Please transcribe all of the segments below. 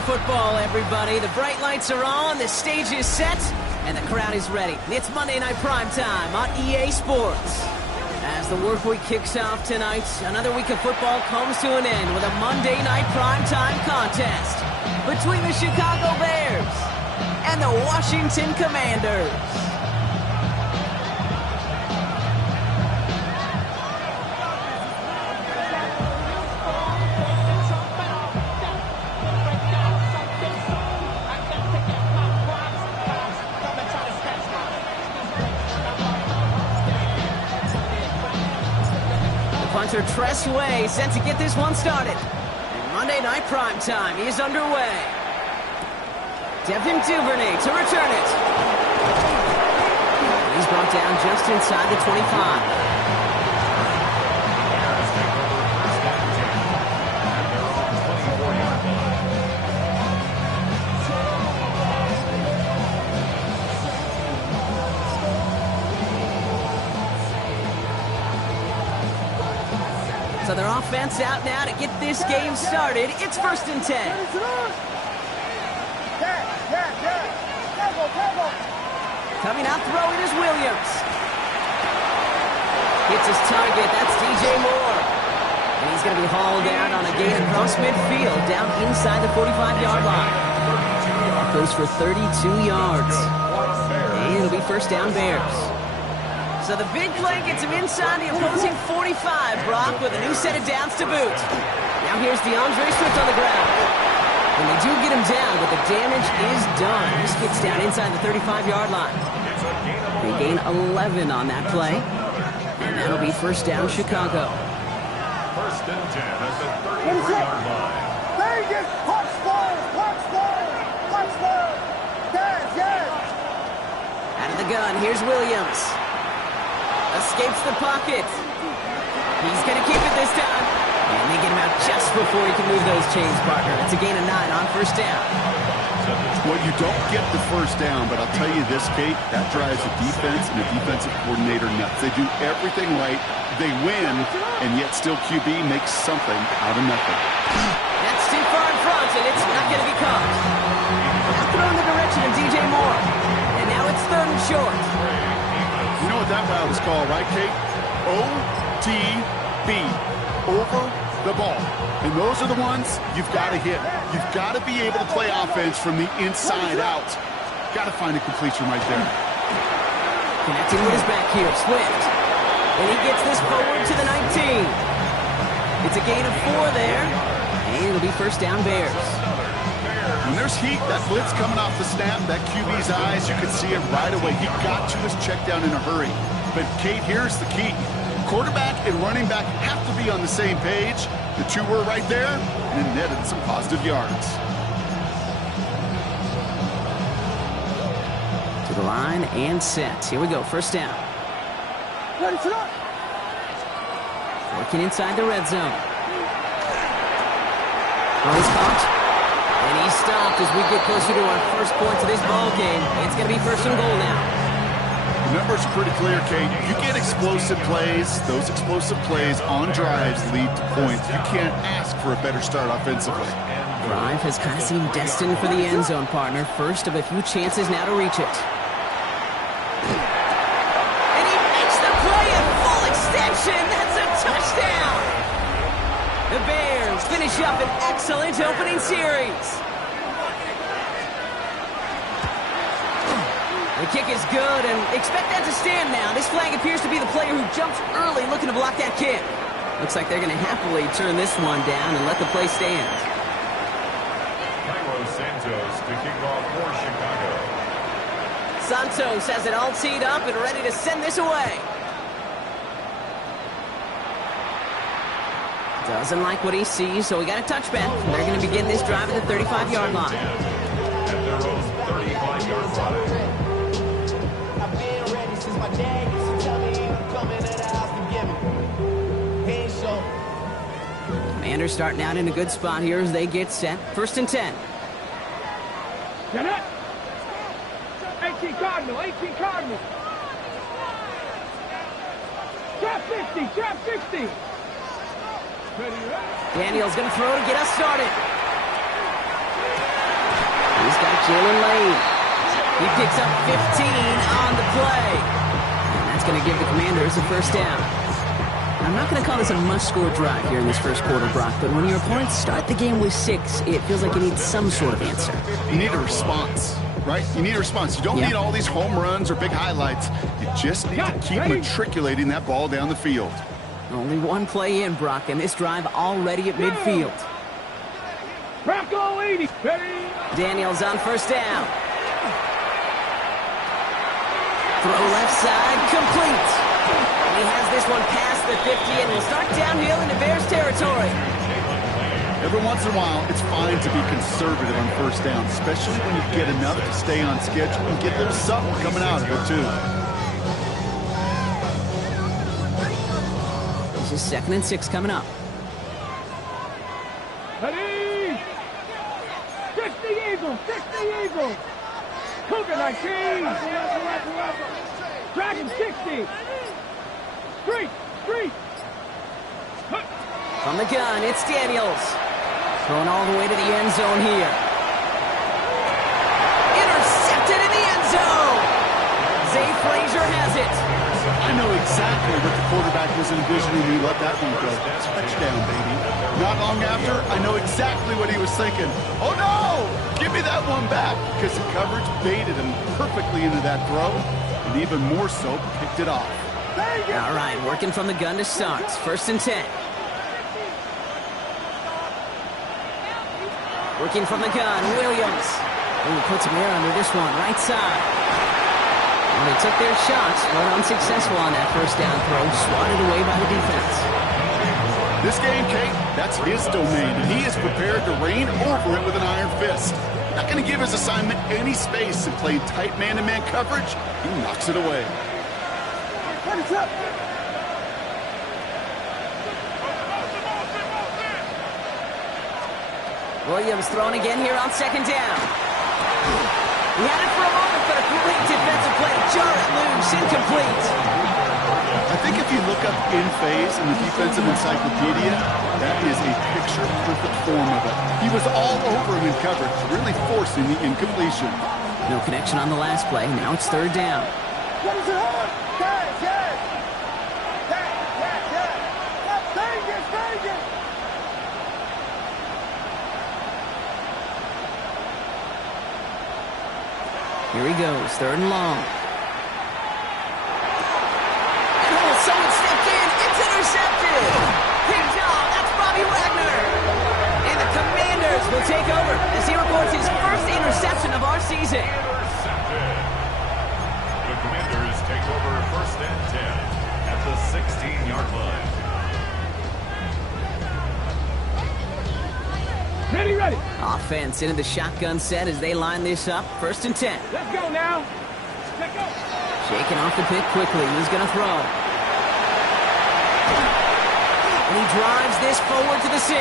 for football, everybody. The bright lights are on, the stage is set, and the crowd is ready. It's Monday Night Primetime on EA Sports. As the work week kicks off tonight, another week of football comes to an end with a Monday Night Primetime contest between the Chicago Bears and the Washington Commanders. Punter Tress Way set to get this one started. And Monday Night Primetime is underway. Devin Duvernay to return it. He's brought down just inside the 25. So their offense out now to get this game started. It's 1st and 10. Coming out throwing is Williams. Hits his target. That's DJ Moore. And he's going to be hauled down on a gain across midfield down inside the 45-yard line. That goes for 32 yards. And it'll be 1st down Bears. So the big play gets him inside the opposing 45, Brock, with a new set of downs to boot. Now here's DeAndre Swift on the ground. And they do get him down, but the damage is done. He gets down inside the 35-yard line. They gain 11 on that play. And that'll be 1st down Chicago. 1st and 10 at the 33-yard line. Vegas, touchdown! Yes! Out of the gun, here's Williams. Escapes the pocket. He's going to keep it this time. And they get him out just before he can move those chains, partner. It's a gain of 9 on 1st down. Well, you don't get the 1st down, but I'll tell you this, Kate, that drives a defense and a defensive coordinator nuts. They do everything right. They win, and yet still QB makes something out of nothing. That's too far in front, and it's not going to be caught. Now throw in the direction of DJ Moore. And now it's 3rd and short. You know what that route is called, right, Kate? OTB, over the ball. And those are the ones you've got to hit. You've got to be able to play offense from the inside out. Got to find a completion right there. Connecting with his back here, Swift. And he gets this forward to the 19. It's a gain of 4 there. And it'll be 1st down Bears. When there's heat, that blitz coming off the snap, that QB's eyes, you can see it right away. He got to his check down in a hurry. But, Kate, here's the key. Quarterback and running back have to be on the same page. The two were right there, and it netted some positive yards. To the line and set. Here we go, 1st down. Working inside the red zone. He's caught. And he's stopped as we get closer to our 1st points of this ball game. It's going to be 1st and goal now. The numbers are pretty clear, Kate. You get explosive plays. Those explosive plays on drives lead to points. You can't ask for a better start offensively. Drive has kind of seemed destined for the end zone, partner. First of a few chances now to reach it. And he makes the play at full extension. That's a touchdown. The Bears finish up an excellent opening series. The kick is good, and expect that to stand now. This flag appears to be the player who jumps early looking to block that kick. Looks like they're going to happily turn this one down and let the play stand. Santos to kick off for Chicago. Santos has it all teed up and ready to send this away. Doesn't like what he sees, so we got a touchback. They're going to begin this drive at the 35-yard line. At their own 35-yard line. I've been ready since my dad used to tell me he would come into the house and give me. He ain't so. Commanders starting out in a good spot here as they get set. 1st and 10. 18 Cardinal. Trap 60. Daniel's going to throw to get us started. Jalen Lane. He picks up 15 on the play. And that's going to give the Commanders a first down. I'm not going to call this a must-score drive here in this first quarter, Brock, but when your opponents start the game with 6, it feels like you need some sort of answer. You need a response, right? You need a response. You don't need all these home runs or big highlights. You just need to keep matriculating that ball down the field. Only one play in, Brock, and this drive already at midfield. Rocco 80. Ready? Daniels on first down. Throw left side, complete. He has this one past the 50 and will start downhill into Bears territory. Every once in a while, it's fine to be conservative on first down, especially when you get enough to stay on schedule and get them something coming out of it, too. This is 2nd and 6 coming up. Ready? 60 Eagles, 60 Eagles. Cougar 19. Dragon 60. Street. From the gun, it's Daniels. Throwing all the way to the end zone here. Intercepted in the end zone. Zay Frazier has it. I know exactly what the quarterback was envisioning when he let that one go. Touchdown, baby. Not long after, I know exactly what he was thinking. Oh, no! Give me that one back, because the coverage baited him perfectly into that throw, and even more so, picked it off. All right, working from the gun to start. 1st and 10. Working from the gun, Williams. Ooh, puts him there under this one, right side. Well, they took their shots, but unsuccessful on that first down throw, swatted away by the defense. This game, Kate, that's his domain, and he is prepared to reign over it with an iron fist. Not going to give his assignment any space and playing tight man-to-man coverage. He knocks it away. Williams thrown again here on 2nd down. He had it for a moment, but a great defensive play. Jar it loose, incomplete. I think if you look up in phase in the defensive encyclopedia, that is a picture-perfect form of it. He was all over him in coverage, really forcing the incompletion. No connection on the last play. Now it's 3rd down. What is it on? Vegas. Here he goes, 3rd and long. And someone stepped in. It's intercepted. Picked off. That's Bobby Wagner. And the Commanders will take over as he records his first interception of our season. Intercepted. The Commanders take over 1st and 10 at the 16-yard line. Ready. Offense into the shotgun set as they line this up. 1st and 10. Let's go now. Let's go. Shaking off the pick quickly. He's going to throw. And he drives this forward to the 6.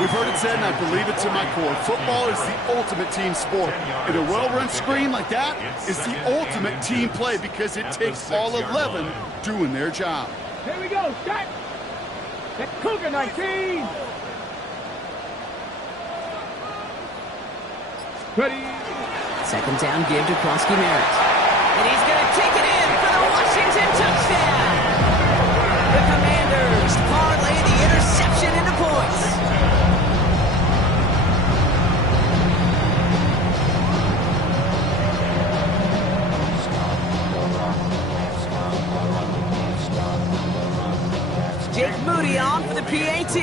We've heard it said, and I believe it to my core, football is the ultimate team sport. And a well-run screen like that is the ultimate team play because it takes all 11 doing their job. Here we go. Start. Cougar 19. Ready. 2nd down give to Krosky Merritt. And he's going to take it in for the Washington touchdown. The Commanders parlay the interception into points. Jake Moody on for the PAT.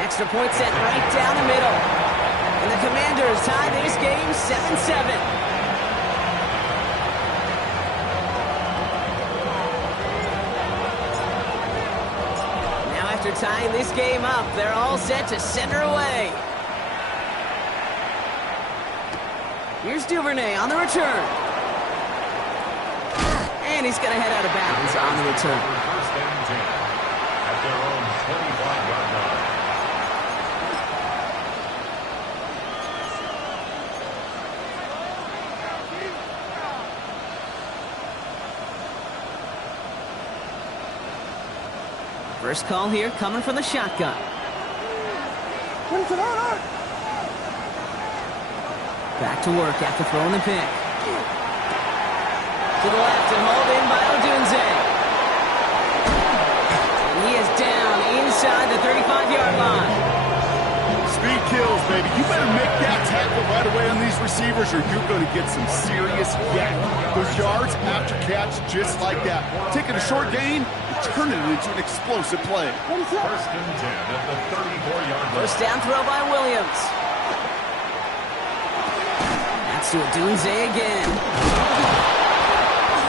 Extra point set right down the middle. And the Commanders tie this game 7-7. Now after tying this game up, they're all set to send her away. Here's Duvernay on the return. And he's going to head out of bounds on the return. 1st and 10 at their own 25-yard line. First call here coming from the shotgun. Back to work after throwing the pick. To the left and hauled in by Odunze. And he is down inside the 35-yard line. Speed kills, baby. You better make that tackle right away on these receivers or you're going to get some serious yak. Those yards after catch just like that. Taking a short gain and turning it into an explosive play. First and 10 at the 34-yard line. First down throw by Williams. That's to Odunze again.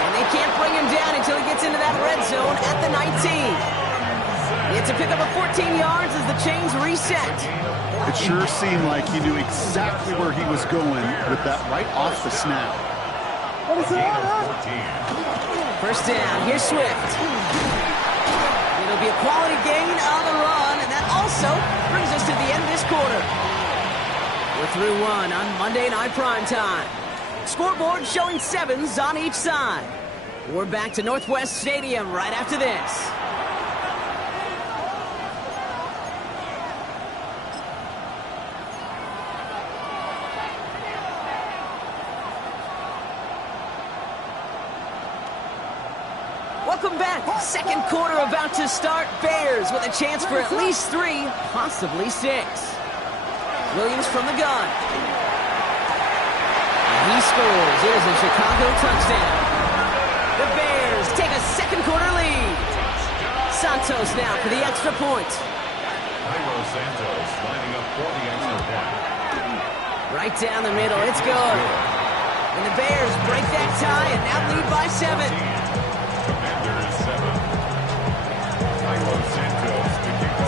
And they can't bring him down until he gets into that red zone at the 19. He had to pick up a 14 yards as the chains reset. It sure seemed like he knew exactly where he was going with that right off the snap. First down, here's Swift. It'll be a quality gain on the run, and that also brings us to the end of this quarter. We're through one on Monday Night Primetime. Scoreboard showing 7s on each side. We're back to Northwest Stadium right after this. Welcome back. Second quarter about to start. Bears with a chance for at least 3, possibly 6. Williams from the gun. He scores. It is a Chicago touchdown. The Bears take a second quarter lead. Santos now for the extra point. Santos lining up for the extra point. Right down the middle. It's good. And the Bears break that tie and now lead by 7.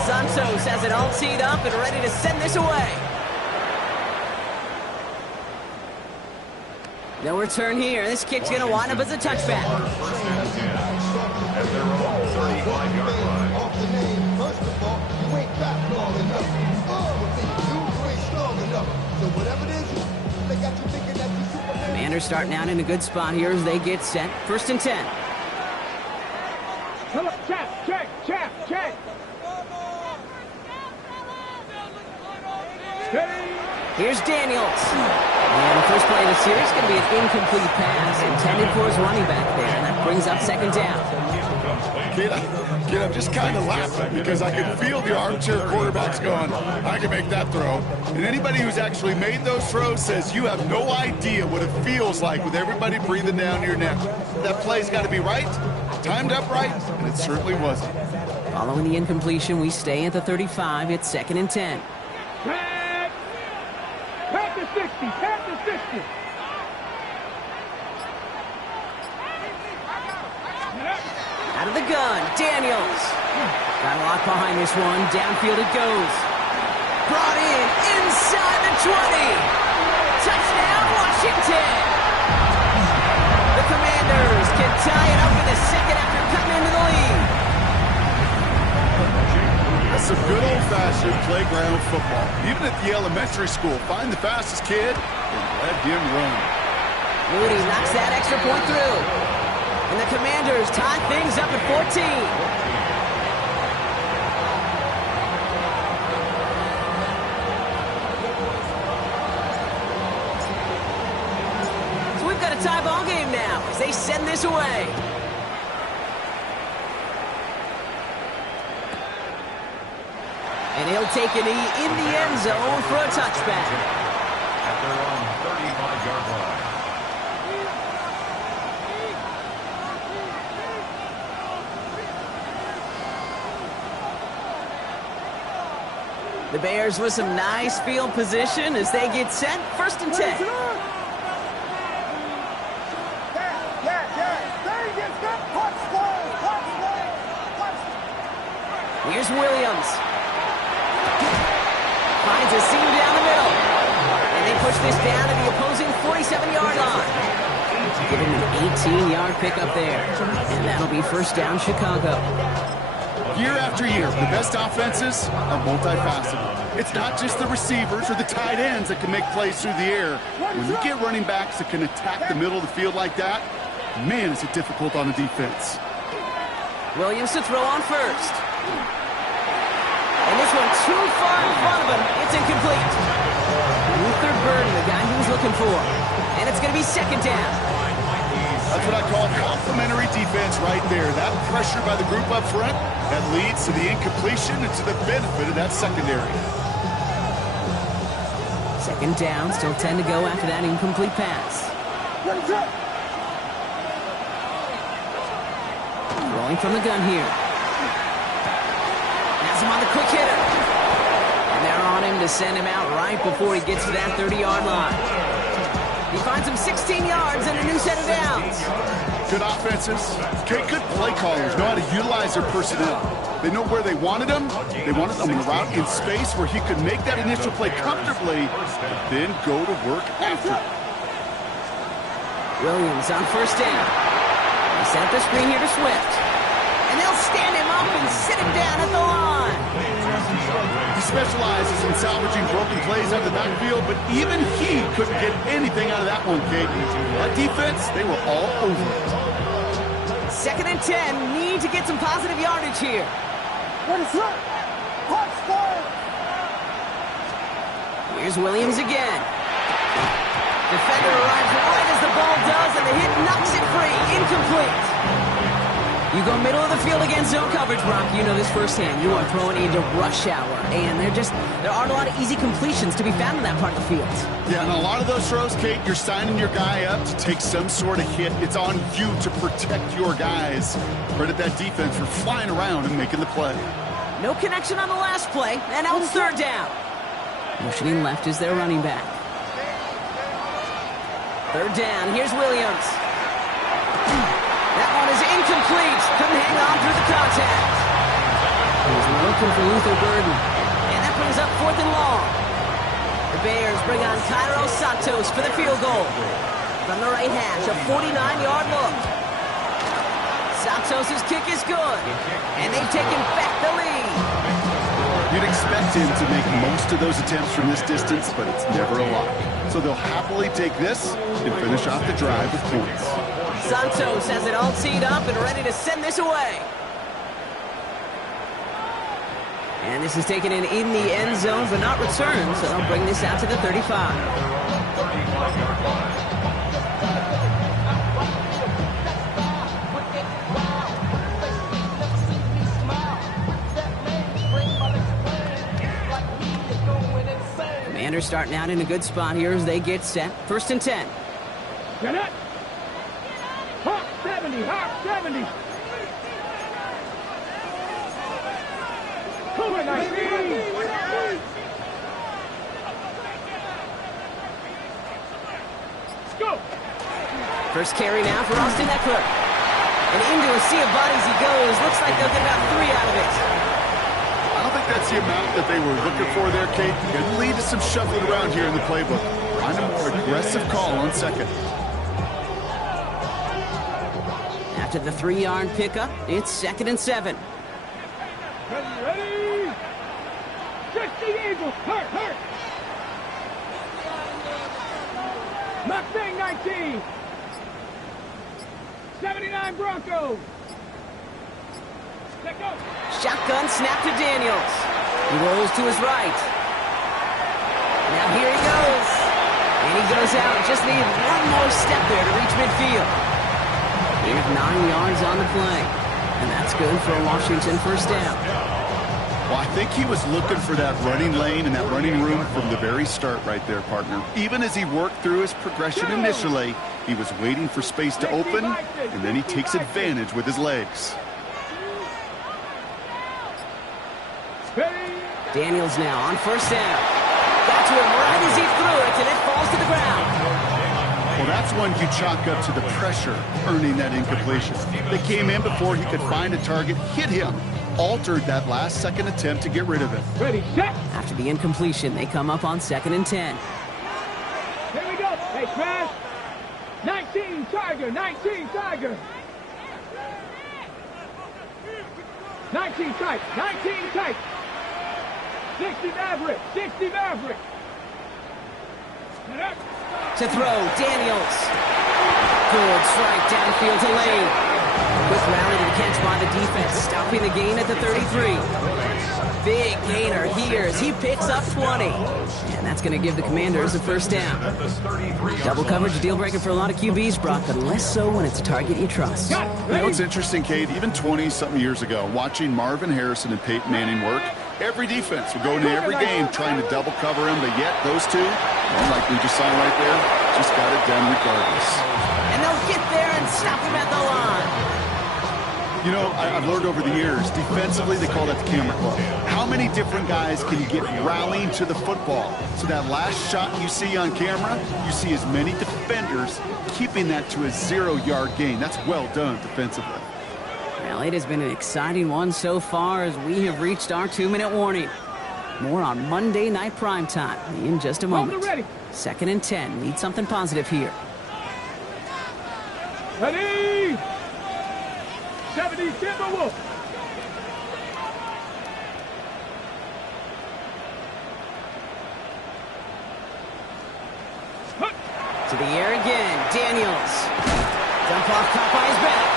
Santos has it all teed up and ready to send this away. No return here. This kick's going to wind up as a touchback. First and 10 at their own 35-yard line. Commanders starting out in a good spot here as they get set. First and 10. Check. Here's Daniels. And the first play of the series is going to be an incomplete pass intended for his running back there. And that brings up second down. Kid, I'm just kind of laughing because I can feel the armchair quarterbacks going, I can make that throw. And anybody who's actually made those throws says you have no idea what it feels like with everybody breathing down your neck. That play's got to be right, timed up right, and it certainly wasn't. Following the incompletion, we stay at the 35. It's second and 10. Pack the 60. Out of the gun, Daniels. Got a lot behind this one. Downfield it goes. Brought in inside the 20. Touchdown, Washington. The Commanders can tie it up in the second after coming into the lead. That's some good old-fashioned playground football. Even at the elementary school, find the fastest kid and let him run. Moody knocks that extra point through. And the Commanders tie things up at 14. So we've got a tie ball game now as they send this away. And he'll take a knee in the end zone for a touchback. At their own 35-yard line. The Bears with some nice field position as they get set. First and 10. Here's Williams. Finds a seam down the middle. And they push this down to the opposing 47-yard line. Give him an 18-yard pickup there. And that'll be first down, Chicago. Year after year, the best offenses are multifaceted. It's not just the receivers or the tight ends that can make plays through the air. When you get running backs that can attack the middle of the field like that, man, is it difficult on the defense. Williams to throw on first. far in front of him. It's incomplete. Luther Burden, the guy he was looking for. And it's going to be second down. That's what I call complimentary defense right there. That pressure by the group up front, that leads to the incompletion and to the benefit of that secondary. Second down, still 10 to go after that incomplete pass. Throwing from the gun here. Has him on the quick hitter. And they're on him to send him out right before he gets to that 30-yard line. He finds him 16 yards and a new set of downs. Good offenses. Okay, good play callers know how to utilize their personnel. They know where they wanted him. They wanted him in a route in space where he could make that initial play comfortably, but then go to work after. Williams on first down. They set up the screen here to Swift. And they'll stand him up and sit him down at the line. He specializes in salvaging broken plays out of the backfield, but even he couldn't get anything out of that one, Kate. That defense, they were all over it. Second and 10, need to get some positive yardage here. Here's Williams again. Defender arrives right as the ball does, and the hit knocks it free. Incomplete. You go middle of the field against zone coverage, Brock. You know this firsthand. You are throwing into rush hour, and there aren't a lot of easy completions to be found in that part of the field. Yeah, and a lot of those throws, Kate, you're signing your guy up to take some sort of hit. It's on you to protect your guys. Credit that defense for flying around and making the play. No connection on the last play, and now it's third down. Motioning left is their running back. Third down, here's Williams. That one is incomplete. Couldn't hang on through the contact. He was looking for Luther Burden. And that brings up fourth and long. The Bears bring on Cairo Santos for the field goal. From the right hash, a 49-yard look. Santos' kick is good. And they've taken back the lead. You'd expect him to make most of those attempts from this distance, but it's never a lot. So they'll happily take this and finish off the drive with points. Santos has it all teed up and ready to send this away. And this is taken in the end zone, but not returned, so they'll bring this out to the 35. Commanders starting out in a good spot here as they get set. First and 10. Get it. Hawk 70, Hawk 70. Cougar 19. Let's go. First carry now for Austin Eckler. And into a sea of bodies he goes. Looks like they'll get about 3 out of it. I don't think that's the amount that they were looking for there, Kate. Could lead to some shuffling around here in the playbook. Find a more aggressive call on second. After the 3-yard pickup, it's second and 7. Ready? 60 Eagles. Hurt. Mustang 19. 79 Broncos. Let go. Shotgun snap to Daniels. He rolls to his right. Now here he goes. And he goes out. Just needed one more step there to reach midfield. He had 9 yards on the play. And that's good for a Washington first down. Well, I think he was looking for that running lane and that running room from the very start right there, partner. Even as he worked through his progression initially, he was waiting for space to open, and then he takes advantage with his legs. Daniels now on first down. Got to him right as he threw it, and it falls to the ground. Well, that's one you chalk up to the pressure earning that incompletion. They came in before he could find a target, hit him, altered that last second attempt to get rid of it. Ready, set. After the incompletion, they come up on second and 10. Here we go. Hey, Trash. 19 Tiger. 19 Tiger. 19 tight. 19 tight. 60 Maverick. 60 Maverick. To throw, Daniels. Good strike downfield to Lane. Quick rally to the catch by the defense, stopping the gain at the 33. big gainer here as he picks up 20. And that's going to give the Commanders a first down. Double coverage, deal breaker for a lot of QBs, Brock, but less so when it's a target you trust. You know what's interesting, Kate? Even 20-something years ago, watching Marvin Harrison and Peyton Manning work, every defense would go into every game trying to double cover him, but yet those two, well, like we just saw right there, just got it done regardless. And they'll get there and stop him at the line. You know, I've learned over the years, defensively, they call that the camera club. How many different guys can you get rallying to the football? So that last shot you see on camera, you see as many defenders keeping that to a 0-yard gain. That's well done defensively. Well, it has been an exciting one so far as we have reached our 2-minute warning. More on Monday Night Primetime in just a moment. Second and 10. Need something positive here. Ready? 70 Timberwolves. To the air again. Daniels. Dump off, caught by his back.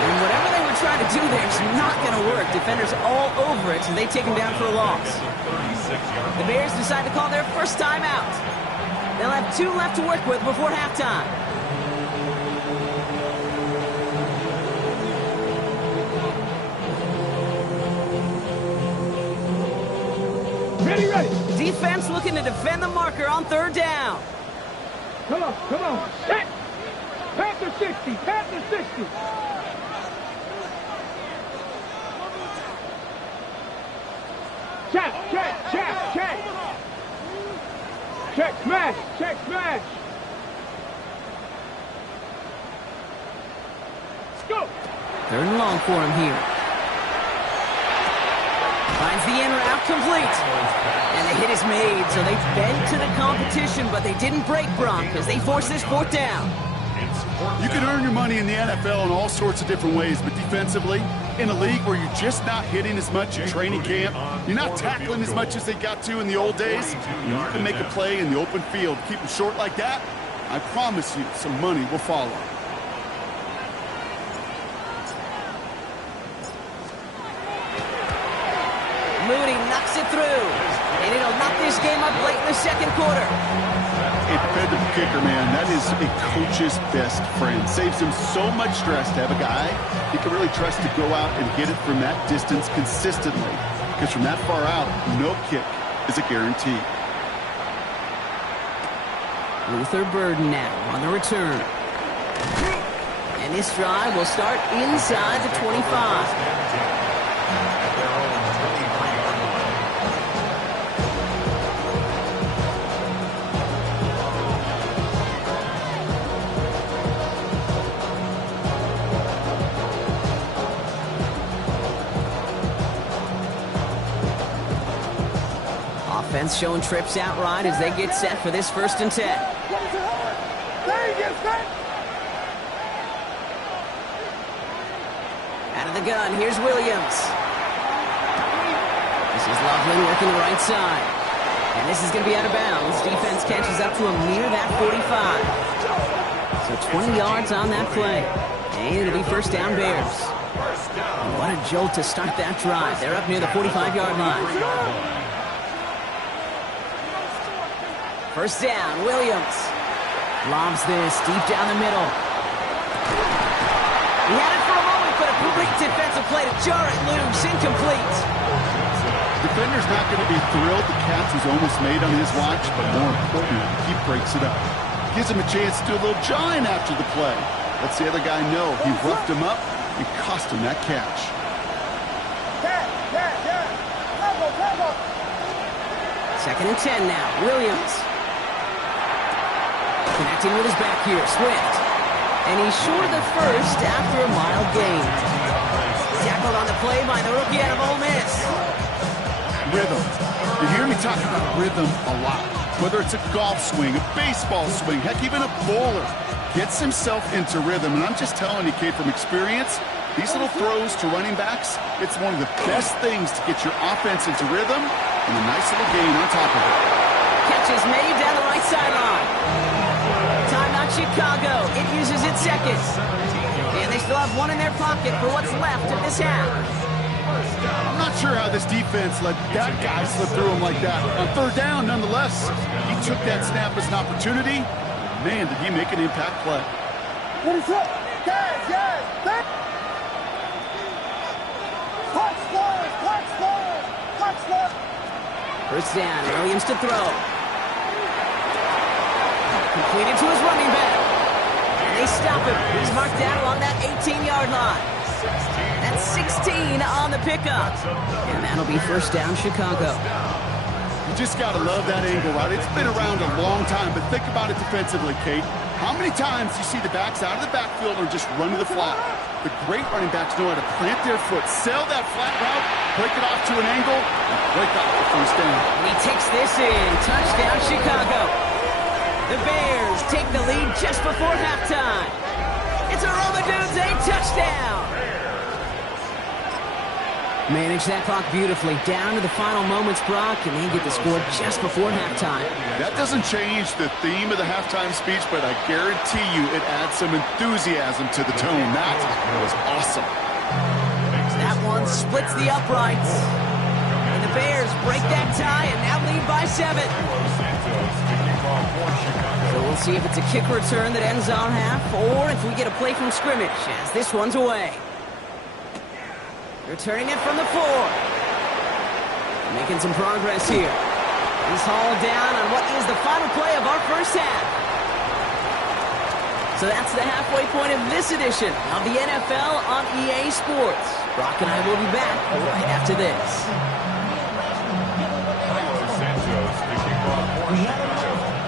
And whatever they were trying to do there is not going to work. Defenders all over it, so they take him down for a loss. The Bears decide to call their first timeout. They'll have 2 left to work with before halftime. Ready, ready. Defense looking to defend the marker on 3rd down. Come on, come on. Set. Past the 60, past the 60. Check, check, check, check. Check, smash, check, smash. Let's go. 3rd and long for him here. Finds the in route complete. And the hit is made, so they bent to the competition, but they didn't break Bronk as they force this 4th down. You can earn your money in the NFL in all sorts of different ways, but defensively, in a league where you're just not hitting as much in training camp, you're not tackling as much as they got to in the old days, you can make a play in the open field. Keep them short like that, I promise you some money will follow. Mooney knocks it through, and it'll knock this game up late in the 2nd quarter. A dependable kicker, man, that is a coach's best friend. Saves him so much stress to have a guy he can really trust to go out and hit it from that distance consistently. Because from that far out, no kick is a guarantee. Luther Burden now on the return. And this drive will start inside the 25. Offense showing trips out right as they get set for this 1st and 10. Out of the gun, here's Williams. This is Loveland working the right side. And this is going to be out of bounds. Defense catches up to him near that 45. So 20 yards on that play. And it'll be 1st down Bears. And what a jolt to start that drive. They're up near the 45-yard line. 1st down, Williams. Lobs this deep down the middle. He had it for a moment, but a great defensive play to jar it loose. Incomplete. Defender's not going to be thrilled the catch was almost made on his watch, but more importantly, he breaks it up. Gives him a chance to do a little jawing after the play. Lets the other guy know he roughed him up and cost him that catch. Second and 10 now. Williams. Connecting with his back here. Swift. And he's short of the first after a mild gain. Tackled on the play by the rookie out of Ole Miss. Rhythm. You hear me talk about rhythm a lot. Whether it's a golf swing, a baseball swing, heck, even a bowler gets himself into rhythm. And I'm just telling you, Kate, from experience, these little throws to running backs, it's one of the best things to get your offense into rhythm and a nice little gain on top of it. Catch is made down the right sideline. Timeout Chicago. It uses its 2nd. And they still have 1 in their pocket for what's left of this half. I'm not sure how this defense let that guy slip through him like that. On third down, nonetheless, he took that snap as an opportunity. Man, did he make an impact play. What is up? Guys! Touchdown! First down, Williams to throw. Completed to his running back. And they stop him. He's marked down along that 18-yard line. That's 16 on the pickup. And that'll be first down, Chicago. You just got to love that angle, right? It's been around a long time, but think about it defensively, Kate. How many times do you see the backs out of the backfield or just run to the flat? The great running backs know how to plant their foot, sail that flat route, break it off to an angle, and break off the first down. And he takes this in. Touchdown, Chicago. The Bears take the lead just before halftime. It's a Romadudes, a touchdown. Manage that clock beautifully. Down to the final moments, Brock, and they get the score just before halftime. That doesn't change the theme of the halftime speech, but I guarantee you it adds some enthusiasm to the tone. That was awesome. That one splits the uprights. And the Bears break that tie and now lead by 7. So we'll see if it's a kick return that ends our half or if we get a play from scrimmage as this one's away. Returning it from the 4. Making some progress here. He's hauled down on what is the final play of our first half. So that's the halfway point of this edition of the NFL on EA Sports. Brock and I will be back right after this.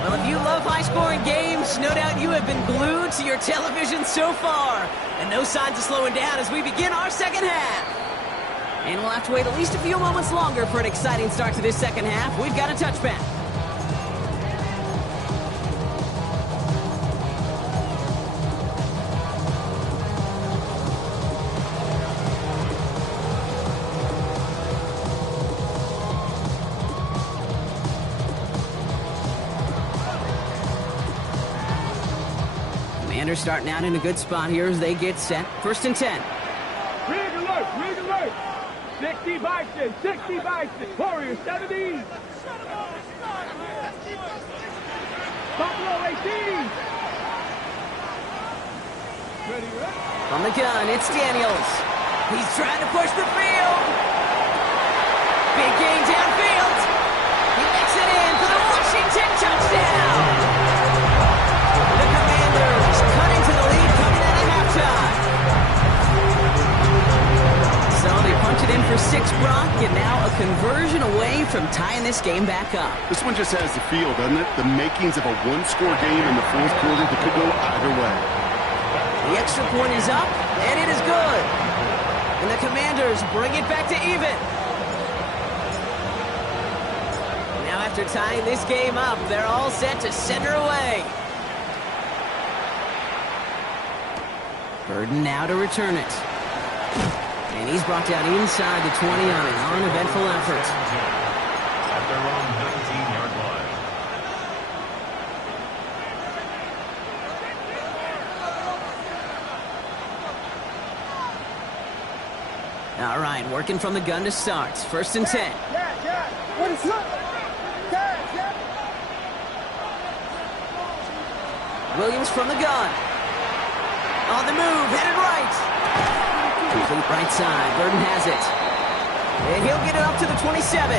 Well, if you love high-scoring games, no doubt you have been glued to your television so far. And no signs of slowing down as we begin our second half. And we'll have to wait at least a few moments longer for an exciting start to this second half. We've got a touchback. Commanders starting out in a good spot here as they get set. First and 10. Rig alert! 60 Bison! Warriors 70! Buffalo 18! Ready? On the gun, it's Daniels. He's trying to push the field. Big gain downfield. He makes it in for the Washington touchdown. The Commanders cutting to the lead coming out of halftime. So they punch it in for 6, Brock, and now a conversion away from tying this game back up. This one just has the feel, doesn't it? The makings of a one-score game in the fourth quarter that could go either way. The extra point is up, and it is good. And the Commanders bring it back to even. Now after tying this game up, they're all set to send her away. Burden now to return it. And he's brought down inside the 20 on an uneventful effort. At their own 19-yard line. All right, working from the gun to start. First and 10. What is up? Williams from the gun. On the move, headed right. Complete right side. Burden has it. And he'll get it up to the 27.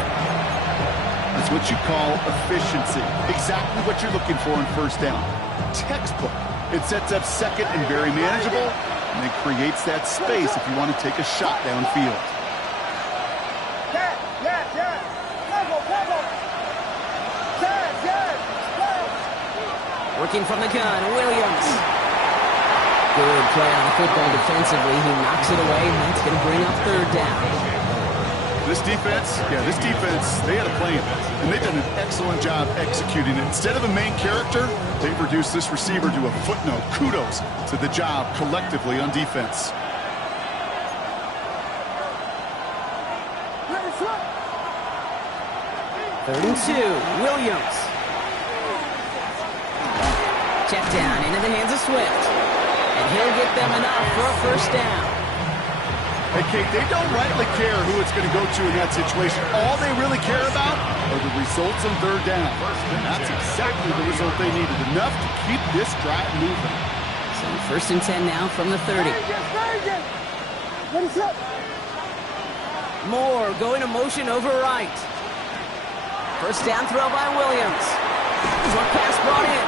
That's what you call efficiency. Exactly what you're looking for in first down. Textbook. It sets up second and very manageable, and it creates that space if you want to take a shot downfield. Working from the gun, Williams. Good play on the football defensively. He knocks it away, and that's going to bring up third down. This defense, they had a plan, and they've done an excellent job executing it. Instead of a main character, they've reduced this receiver to a footnote. Kudos to the job collectively on defense. Third and 2, Williams. Check down into the hands of Swift. And he'll get them enough for a first down. Hey, Kate, they don't rightly care who it's going to go to in that situation. All they really care about are the results on third down. And that's exactly the result they needed, enough to keep this drive moving. So 1st and 10 now from the 30. Moore going to motion over right. 1st down throw by Williams. Short pass brought in.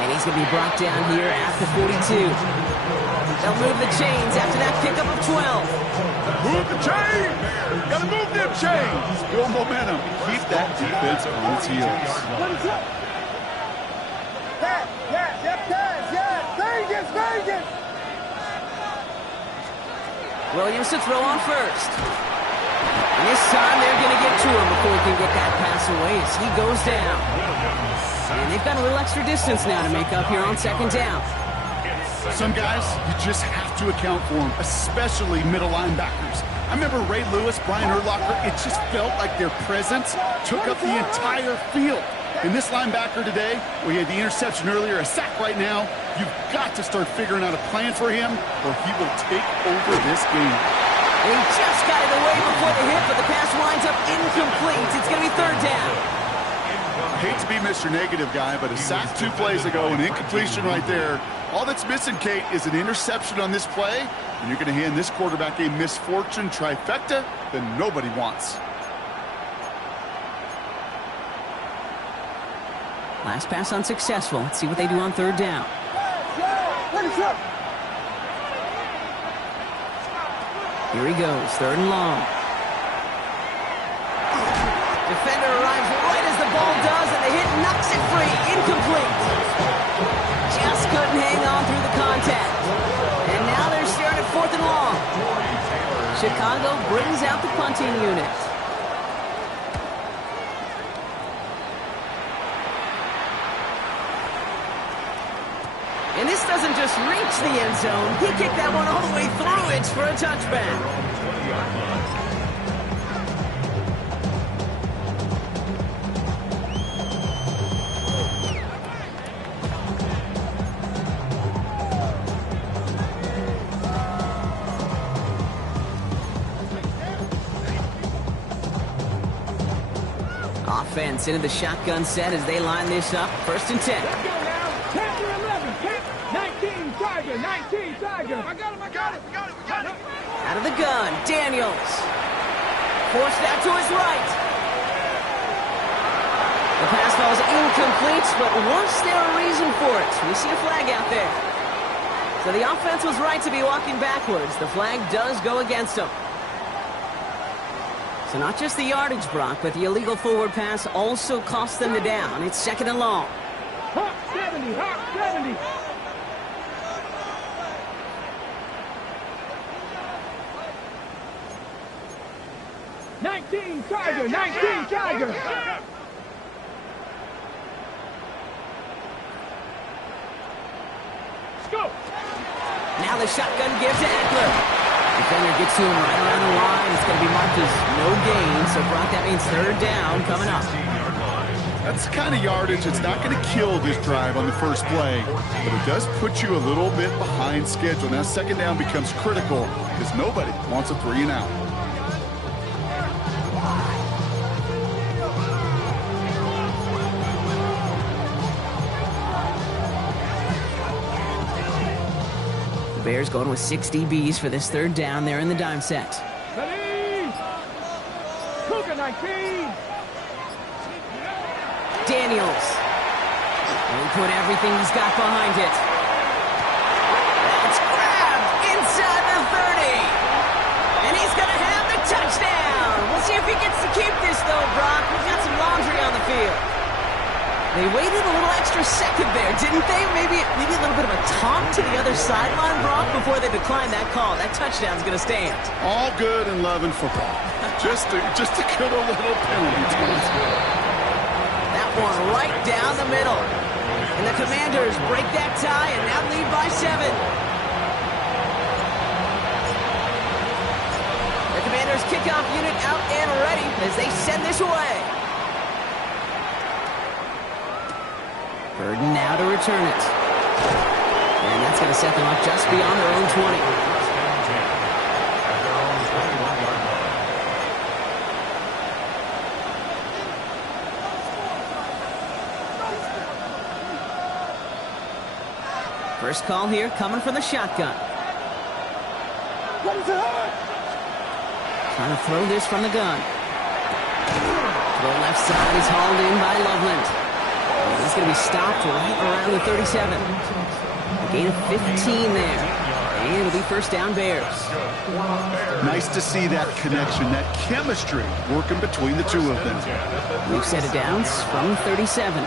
And he's going to be brought down here at the 42. They'll move the chains after that pickup of 12. Move the chains! Gotta move them chains! Build momentum. Keep that defense on its heels. Williams to throw on 1st. And this time they're going to get to him before he can get that pass away as he goes down. And they've got a little extra distance now to make up here on 2nd down. Some guys, you just have to account for them, especially middle linebackers. I remember Ray Lewis, Brian Urlacher, it just felt like their presence took up the entire field. And this linebacker today, we had the interception earlier, a sack right now, you've got to start figuring out a plan for him or he will take over this game. He just got it away before the hit, but the pass winds up incomplete. It's going to be 3rd down. I hate to be Mr. Negative guy, but a sack 2 plays ago, an incompletion right there. All that's missing, Kate, is an interception on this play, and you're going to hand this quarterback a misfortune trifecta that nobody wants. Last pass unsuccessful. Let's see what they do on 3rd down. Here he goes, 3rd and long. Defender arrives right as the ball does, and the hit knocks it free. Incomplete. Just couldn't hang on through the contact. And now they're staring at 4th and long. Chicago brings out the punting unit. And this doesn't just reach the end zone. He kicked that one all the way through it for a touchback. Offense into the shotgun set as they line this up. 1st and 10. Let's go now. 10 to 11. 19 Tiger. 19 Tiger. I got it. Out of the gun, Daniels. Forced that to his right. The pass falls incomplete, but was there a reason for it? We see a flag out there. So the offense was right to be walking backwards. The flag does go against them. So not just the yardage, Brock, but the illegal forward pass also cost them the down. It's 2nd and long. Hawk 70. Hawk 70. Tiger, 19 Tiger. Let's go. Now the shotgun give to Eckler. Defender gets to him right around the line. It's going to be marked as no gain. So, Brock, that means 3rd down coming up. That's the kind of yardage that's not going to kill this drive on the first play, but it does put you a little bit behind schedule. Now 2nd down becomes critical because nobody wants a 3 and out. Bears going with 6 DBs for this 3rd down there in the dime set. Ready. Cougar 19. Daniels. And he put everything he's got behind it. It's grabbed inside the 30. And he's going to have the touchdown. We'll see if he gets to keep this, though, Brock. We've got some laundry on the field. They waited a little extra second there, didn't they? Maybe a little bit of a taunt to the other sideline, Brock, before they declined that call. That touchdown's going to stand. All good and love in football. just a good little penalty. That one right down the middle. And the Commanders break that tie and now lead by 7. The Commanders kickoff unit out and ready as they send this away. Burden now to return it. And that's going to set them up just beyond their own 20. First call here coming from the shotgun. Trying to throw this from the gun. Throw left side is hauled in by Loveland. And he's going to be stopped right around the 37. A gain of 15 there. And it'll be first down Bears. Nice to see that connection, that chemistry working between the two of them. We've set it down from 37.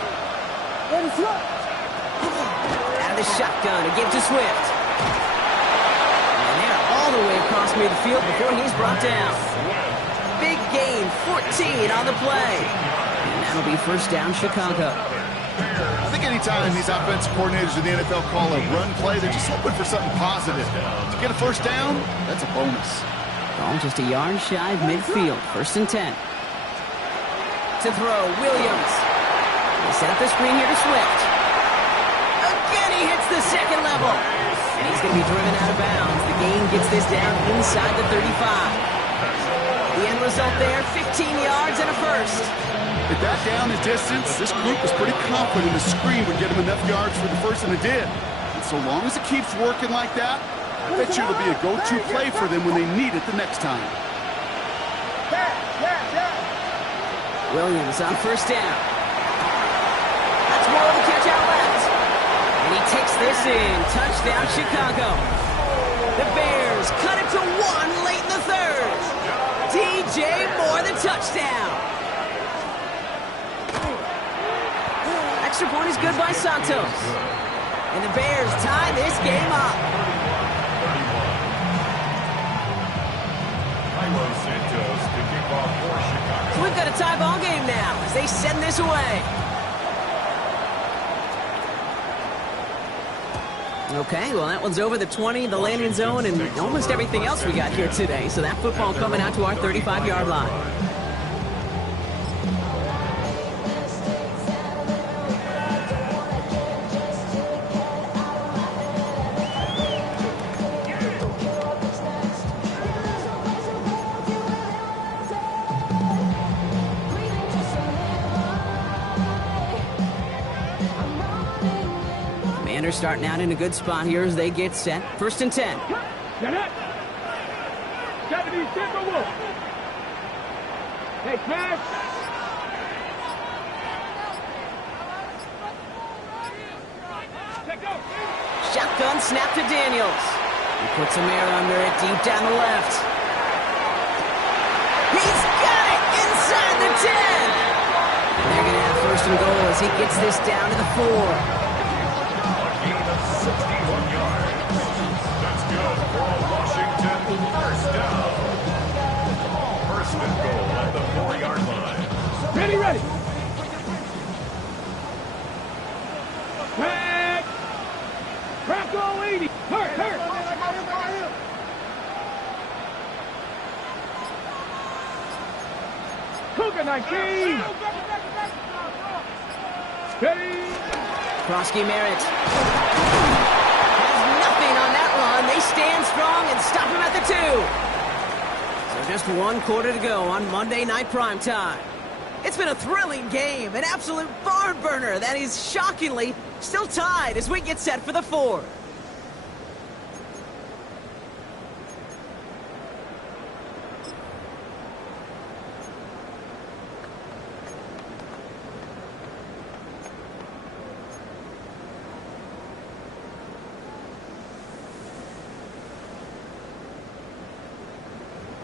Out of the shotgun, a give to Swift. And they're all the way across midfield before he's brought down. Big gain, 14 on the play. And that'll be first down Chicago. I think anytime these offensive coordinators in the NFL call a run play, they're just hoping for something positive. To get a first down, that's a bonus. Ball just a yard shy of midfield. First and 10. To throw, Williams. They set up the screen here to Swift. Again, he hits the second level. And he's going to be driven out of bounds. The gain gets this down inside the 35. The end result there, 15 yards and a first. At that down and distance, this group was pretty confident the screen would get them enough yards for the first, and it did. And so long as it keeps working like that, I bet you it'll be a go-to play for them when they need it the next time. Williams on first down. That's more of the catch out left. And he takes this in. Touchdown, Chicago. The Bears cut it to 1 late in the third. DJ Moore, the touchdown. Extra point is good by Santos. And the Bears tie this game up. So we've got a tie ball game now as they send this away. Okay, well, that one's over the 20, the landing zone, and almost everything else we got here today. So that football coming out to our 35-yard line. Starting out in a good spot here as they get set. First and 10. Hey, Mack. Shotgun snap to Daniels. He puts a mirror under it deep down the left. He's got it inside the 10. And they're going to have first and goal as he gets this down to the 4. 61 yards. That's good for Washington. First down. First and goal at the 4-yard line. Ready. Mack. Bronco 80. Hurt. Cougar 19. Steady. Krosky Merritt has nothing on that run. They stand strong and stop him at the 2. So just 1 quarter to go on Monday Night Primetime. It's been a thrilling game, an absolute barn burner that is shockingly still tied as we get set for the 4.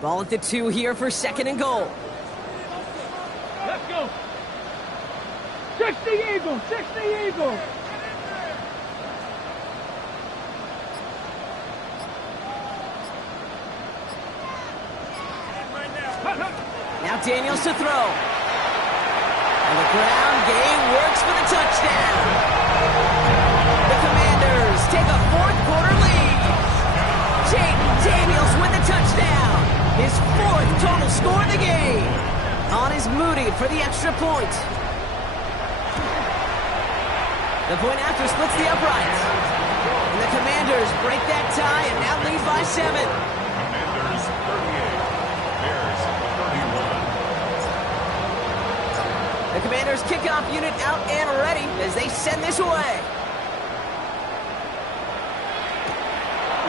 Ball at the 2 here for second and goal. Let's go. 60 Eagles. Now Daniels to throw. And the ground game works for the touchdown. The Commanders take a 4th quarter lead. Jaden Daniels with the touchdown. His 4th total score of the game. On is Moody for the extra point. The point after splits the uprights. And the Commanders break that tie and now lead by 7. Commanders 38. Bears 31. The Commanders kickoff unit out and ready as they send this away.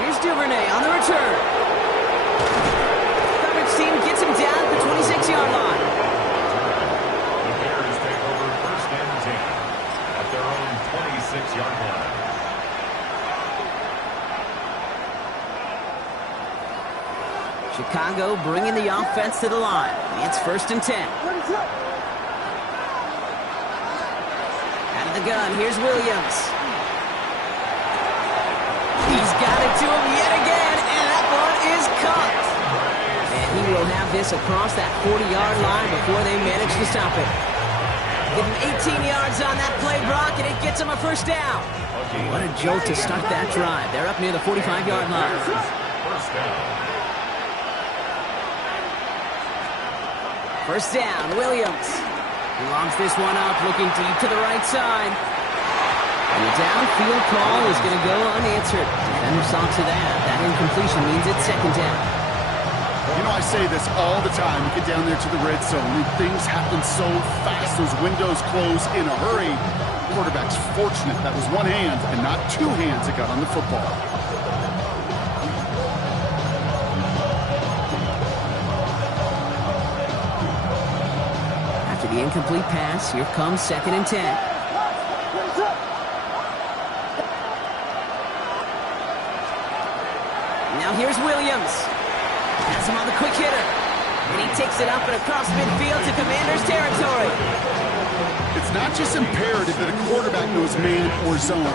Here's Duvernay on the return. Coverage team gets him down at the 26-yard line. The Bears take over 1st and 10 at their own 26-yard line. Chicago bringing the offense to the line. It's 1st and 10. Out of the gun, here's Williams. He's got it to him yet again, and that one is caught. And he will have this across that 40-yard line before they manage to stop it. Give him 18 yards on that play, Brock, and it gets him a 1st down. What a jolt to start that drive. They're up near the 45-yard line. 1st down. 1st down, Williams. He lobs this one up, looking deep to the right side. And the downfield call is going to go unanswered. Defender saw to that. That incompletion means it's 2nd down. You know, I say this all the time. You get down there to the red zone, and things happen so fast. Those windows close in a hurry. The quarterback's fortunate that was one hand and not two hands that got on the football. After the incomplete pass, here comes 2nd and 10. Now here's Williams. Has him on the quick hitter. And he takes it up and across midfield to Commander's territory. It's not just imperative that a quarterback knows man or zone.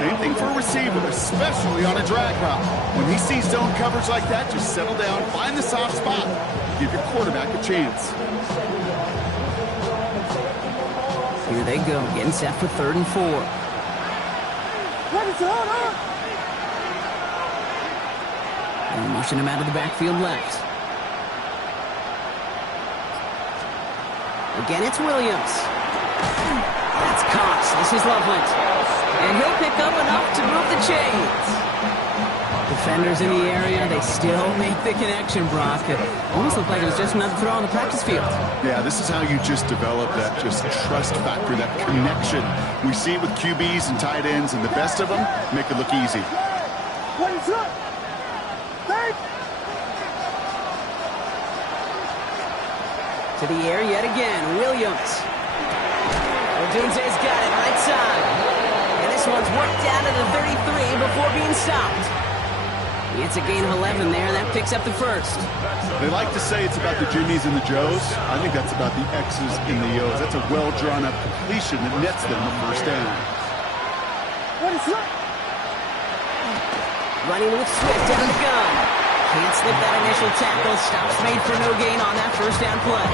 Same thing for a receiver, especially on a drag route. When he sees zone coverage like that, just settle down, find the soft spot, give your quarterback a chance. Here they go, getting set for 3rd and 4. And motion him out of the backfield left. Again, it's Williams. That's caught. This is Loveland. And he'll pick up enough to move the chains. Defenders in the area, they still make the connection, Brock. It almost looked like it was just another throw on the practice field. Yeah, this is how you just develop that just trust factor, that connection. We see it with QBs and tight ends, and the best of them make it look easy. To the air yet again, Williams. Odunze's got it right side. And this one's worked down to the 33 before being stopped. It's a gain of 11 there, and that picks up the 1st. They like to say it's about the Jimmies and the Joes. I think that's about the X's and the O's. That's a well-drawn-up completion that nets them the 1st down. Running with Swift down the gun. Can't slip that initial tackle. Stops made for no gain on that 1st down play.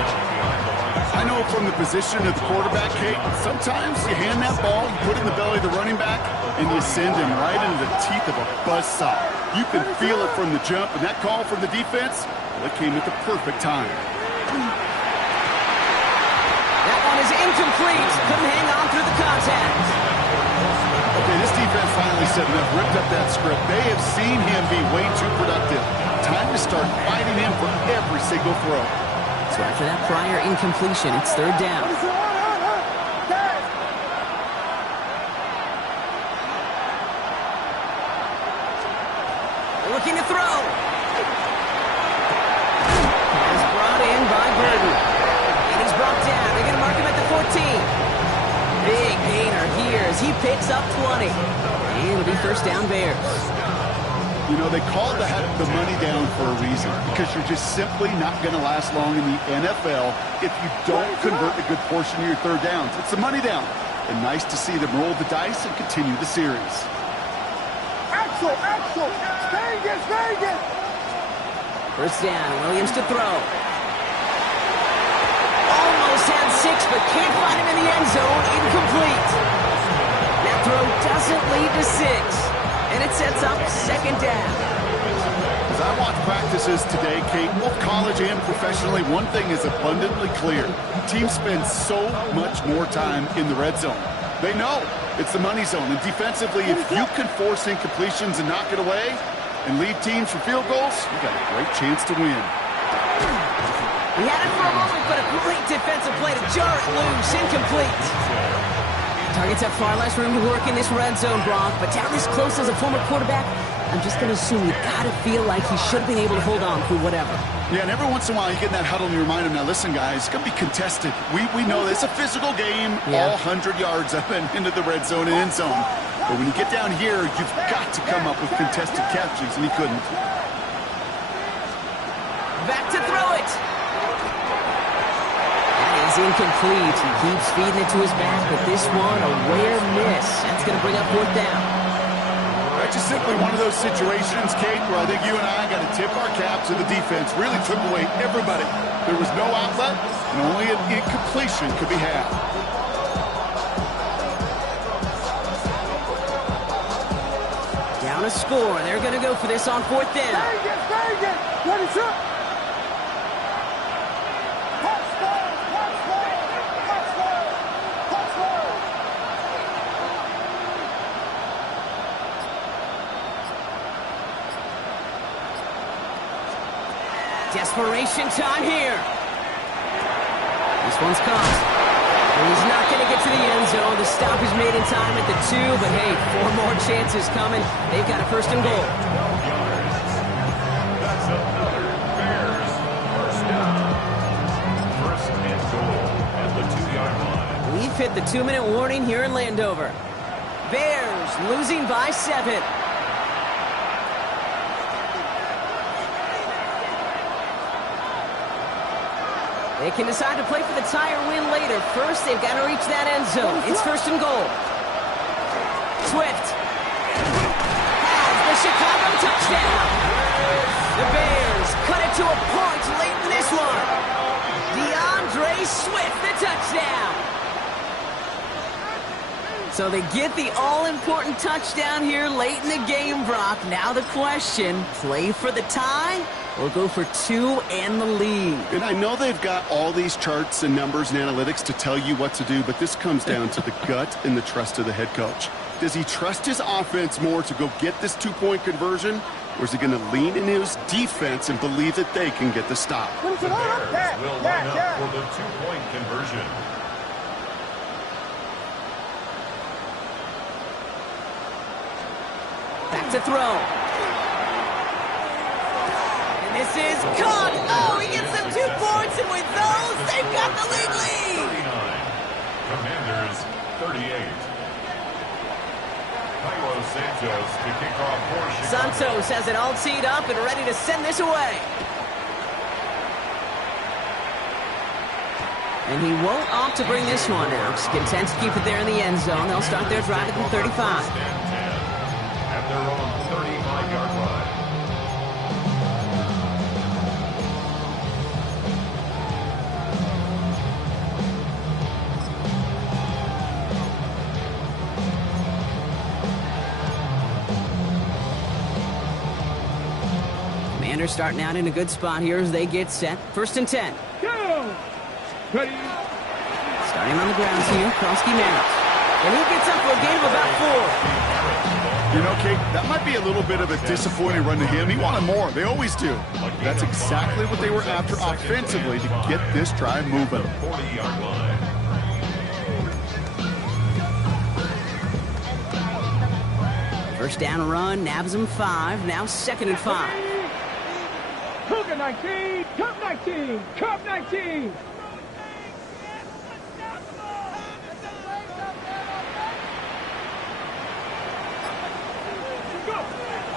I know from the position of the quarterback, Kate, sometimes you hand that ball, you put it in the belly of the running back, and you send him right into the teeth of a buzzsaw. You can feel it from the jump, and that call from the defense, well, it came at the perfect time. That one is incomplete. Couldn't hang on through the contact. Okay, this defense finally said enough, ripped up that script. They have seen him be way too productive. Time to start fighting him for every single throw. So after that prior incompletion, it's 3rd down. Looking to throw. Pass brought in by Burton. And he's brought down. They're going to mark him at the 14. Big gainer here as he picks up 20. And it'll be 1st down Bears. You know, they called the money down for a reason, because you're just simply not going to last long in the NFL if you don't convert a good portion of your 3rd downs. It's the money down. And nice to see them roll the dice and continue the series. Axel! Vegas! 1st down, Williams to throw. Almost had 6, but can't find him in the end zone. Incomplete. That throw doesn't lead to 6. And it sets up 2nd down. As I watch practices today, Kate, both college and professionally, one thing is abundantly clear. Teams spend so much more time in the red zone. They know it's the money zone. And defensively, if you can force incompletions and knock it away and lead teams for field goals, you've got a great chance to win. He had it for a moment, but a great defensive play to jar it loose. Incomplete. Targets have far less room to work in this red zone, Brock, but down this close as a former quarterback, I'm just going to assume you got to feel like he should have been able to hold on through whatever. Yeah, and every once in a while you get in that huddle and you remind him, now listen, guys, it's going to be contested. We know this. It's a physical game, all 100 yards up and into the red zone and end zone. But when you get down here, you've got to come up with contested catches, and he couldn't. Back to throw it. That is incomplete. He keeps feeding it to his back, but this one, a rare miss. That's going to bring up fourth down. That's just simply one of those situations, Kate, where I think you and I got to tip our cap to the defense. Really took away everybody. There was no outlet, and only an incompletion could be had. Down a score. They're going to go for this on fourth down. Vegas, what is up? Desperation time here. This one's caught. And he's not going to get to the end zone. The stop is made in time at the 2, but hey, 4 more chances coming. They've got a first and goal. That's another Bears first down. First and goal at the 2-yard line. We've hit the 2-minute warning here in Landover. Bears losing by 7. They can decide to play for the tie or win later. First, they've got to reach that end zone. It's first and goal. Swift has the Chicago touchdown. The Bears cut it to a point late in this one. DeAndre Swift, the touchdown. So they get the all-important touchdown here late in the game, Brock. Now the question, play for the tie or go for 2 and the lead? And I know they've got all these charts and numbers and analytics to tell you what to do, but this comes down to the gut and the trust of the head coach. Does he trust his offense more to go get this 2-point conversion, or is he going to lean in his defense and believe that they can get the stop? The Bears will line up for the 2-point conversion. Back to throw. This is caught. Oh, he gets them 2 points, and with those, they've got the lead. 39. Commanders 38. Cairo Santos to kick off for Chicago. Santos has it all teed up and ready to send this away. And he won't opt to bring this one out. Content to keep it there in the end zone. They'll start their drive at the 35. At their own 35-yard line. Commanders starting out in a good spot here as they get set. First and 10. Go! Ready? Starting on the grounds here, Krosky Mack. And he gets up for a gain of about 4. You know, Kate, that might be a little bit of a disappointing run to him. He wanted more. They always do. That's exactly what they were after offensively to get this drive moving. 40-yard line. First down run, nabs him 5. Now second and 5. Cougar 19, Cup 19, Cup 19.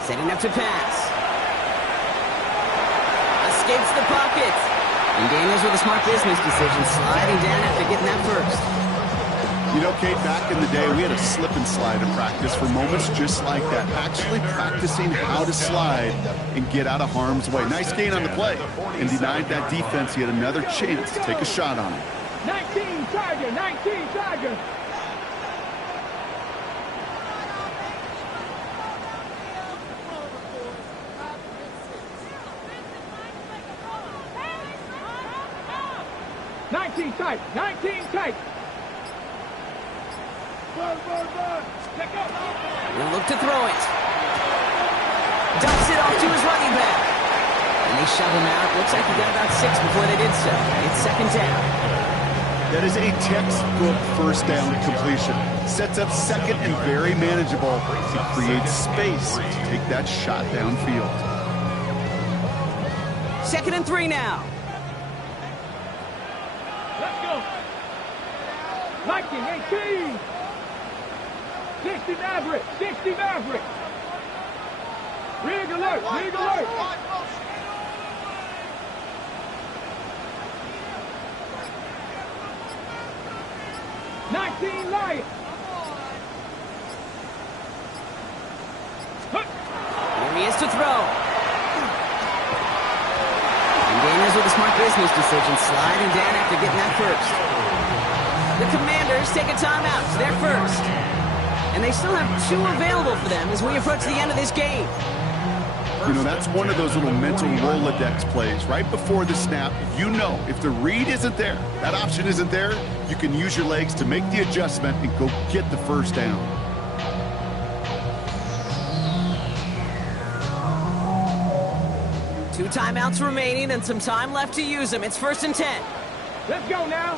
Setting up to pass. Escapes the pocket. And Daniels with a smart business decision, sliding down after getting that first. You know, Kate, back in the day, we had a slip and slide in practice for moments just like that. Actually practicing how to slide and get out of harm's way. Nice gain on the play. And denied that defense yet another chance to take a shot on him. 19 Tiger, 19 Tiger. Tight, 19 tight. He'll look to throw it. Dumps it off to his running back. And they shove him out. Looks like he got about 6 before they did so. It's second down. That is a textbook first down completion. Sets up second and very manageable. It creates space to take that shot downfield. 2nd and 3 now. Let's go. 19, 18. 60 Maverick. 60 Maverick. Rig alert. Rig alert. 19 Lions. Here he is to throw. And Daniels with a smart business decision, sliding down after getting that first. The Commanders take a timeout. They're first. And they still have 2 available for them as we approach the end of this game. You know, that's one of those little mental Rolodex plays. Right before the snap, you know if the read isn't there, that option isn't there, you can use your legs to make the adjustment and go get the first down. Two timeouts remaining and some time left to use them. It's 1st and 10. Let's go now.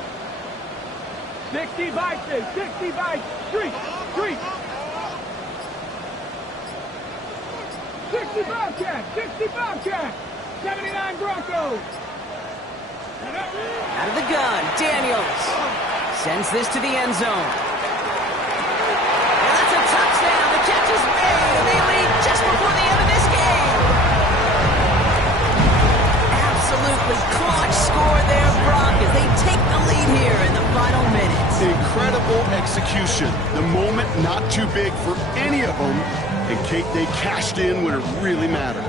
60 Bison. 60 Bison. Street. Street. 60 Bobcat. 60 Bobcat. 79 Broncos. Out of the gun, Daniels sends this to the end zone. And that's a touchdown. The catch is made, and they lead just before the end of this game. Absolutely clutch score there, Brock, as they take the lead here in the final minutes. Incredible execution. The moment not too big for any of them. And Kate, they cashed in when it really mattered.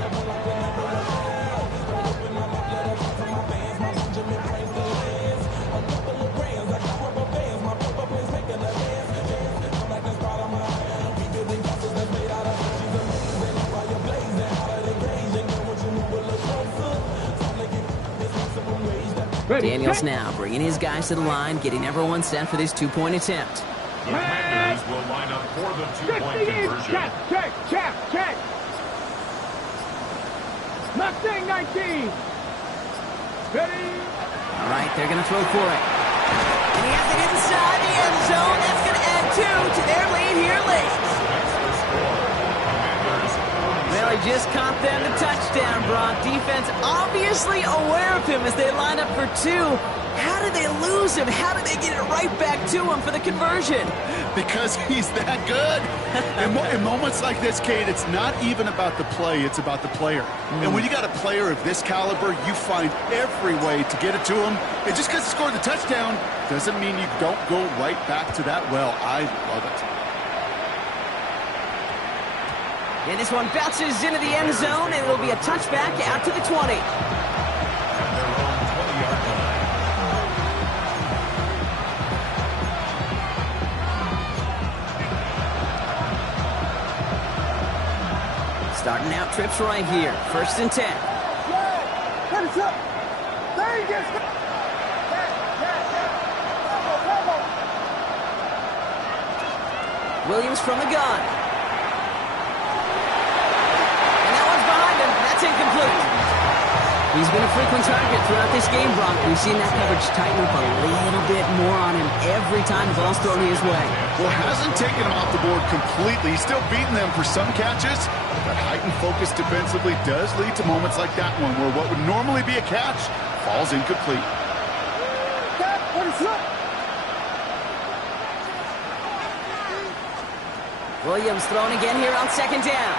Daniels now bringing his guys to the line, getting everyone set for this 2-point attempt. The Commanders will line up for the 2-point conversion. Check. Mustang 19. Ready? All right, they're going to throw for it. And he has it inside the end zone. That's going to add 2 to their lead here late. Well, he just caught them the touchdown, Brock. Defense obviously aware of him as they line up for 2. How did they lose him? How did they get it right back to him for the conversion? Because he's that good. In moments like this, Kate, it's not even about the play, it's about the player. And when you got a player of this caliber, you find every way to get it to him. And just because he scored the touchdown doesn't mean you don't go right back to that well. I love it. And this one bounces into the end zone, and it'll be a touchback out to the 20. At their own 20-yard line. Starting out trips right here. 1st and 10. Williams from the gun. And that one's behind him. That's incomplete. He's been a frequent target throughout this game, Brock. We've seen that coverage tighten up a little bit more on him every time the ball's thrown his way. Well, hasn't taken him off the board completely. He's still beating them for some catches. But heightened focus defensively does lead to moments like that one where what would normally be a catch falls incomplete. Williams thrown again here on 2nd down.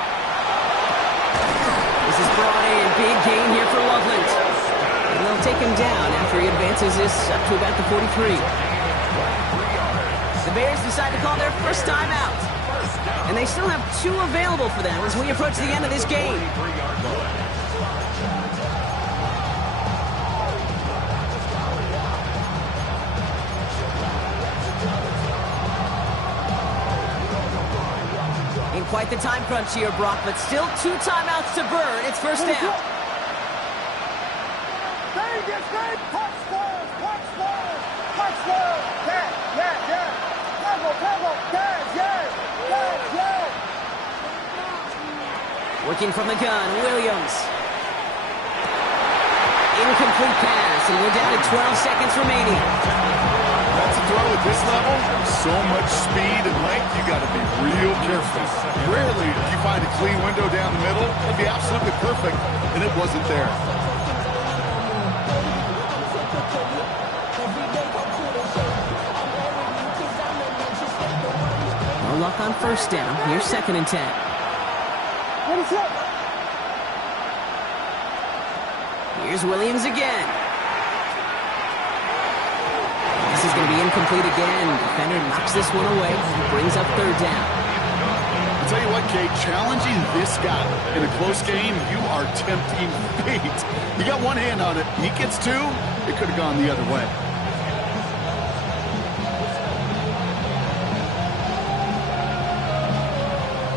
This is brought in. Big gain here for Loveland. And they'll take him down after he advances this up to about the 43. The Bears decide to call their first timeout. And they still have 2 available for them as we approach the end of this game. In quite the time crunch here, Brock, but still 2 timeouts to burn. It's 1st down. Working from the gun, Williams. Incomplete pass, and we're down to 12 seconds remaining. at this level, so much speed and length, you got to be real careful. Rarely do you find a clean window down the middle. It'd be absolutely perfect, and it wasn't there. No luck on first down. Here's 2nd and 10. Here's Williams again. This is going to be incomplete again. Defender knocks this one away. Brings up 3rd down. I'll tell you what, Kate, challenging this guy in a close game, you are tempting fate. You got one hand on it. He gets 2. It could have gone the other way.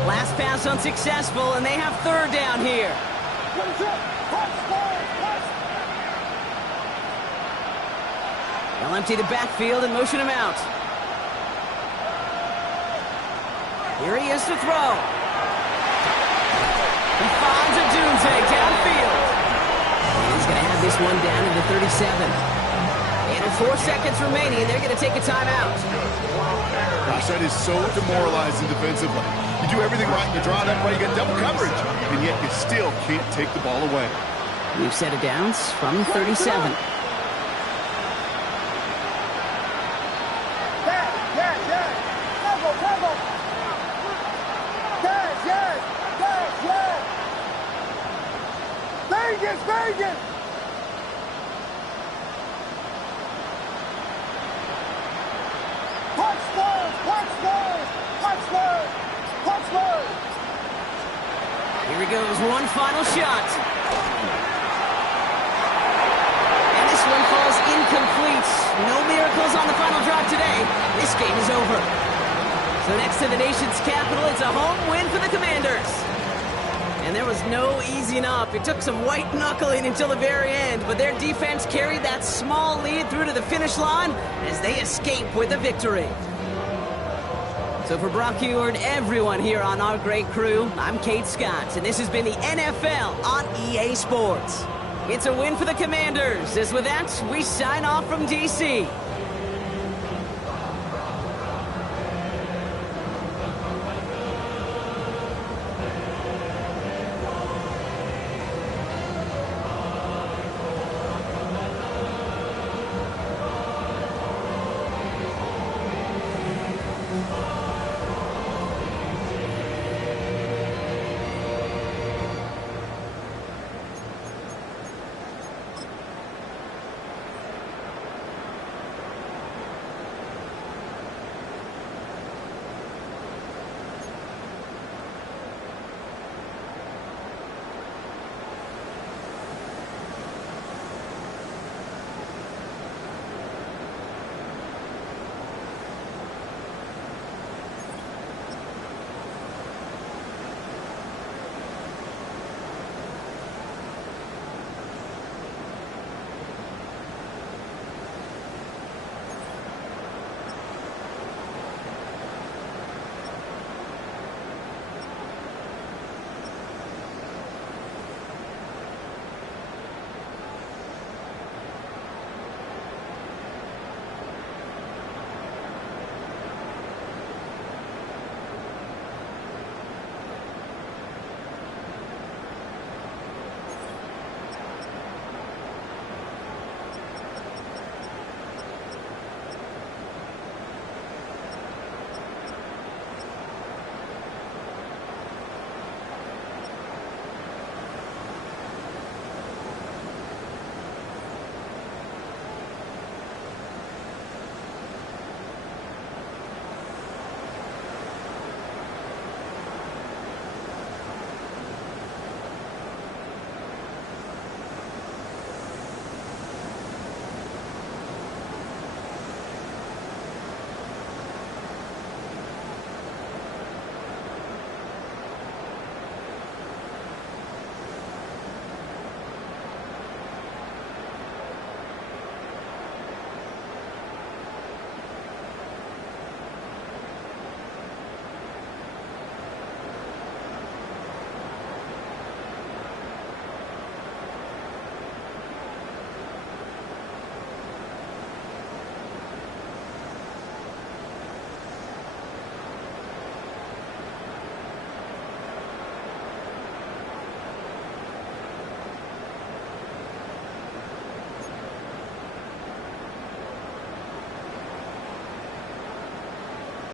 Last pass unsuccessful, and they have 3rd down here. They'll empty the backfield and motion him out. Here he is to throw. He finds a Dunze downfield. And he's going to have this one down into 37. And with 4 seconds remaining, they're going to take a timeout. Gosh, that is so demoralizing defensively. You do everything right, you draw that way, you get double coverage, and yet you still can't take the ball away. We've set it downs from 37. Vegas! Here he goes, one final shot. And this one falls incomplete. No miracles on the final drive today. This game is over. So next to the nation's capital, it's a home win for the Commanders. And there was no easing up. It took some white knuckling until the very end, but their defense carried that small lead through to the finish line as they escape with a victory. So for Brock Huard and everyone here on our great crew, I'm Kate Scott, and this has been the NFL on EA Sports. It's a win for the Commanders, as with that, we sign off from D.C.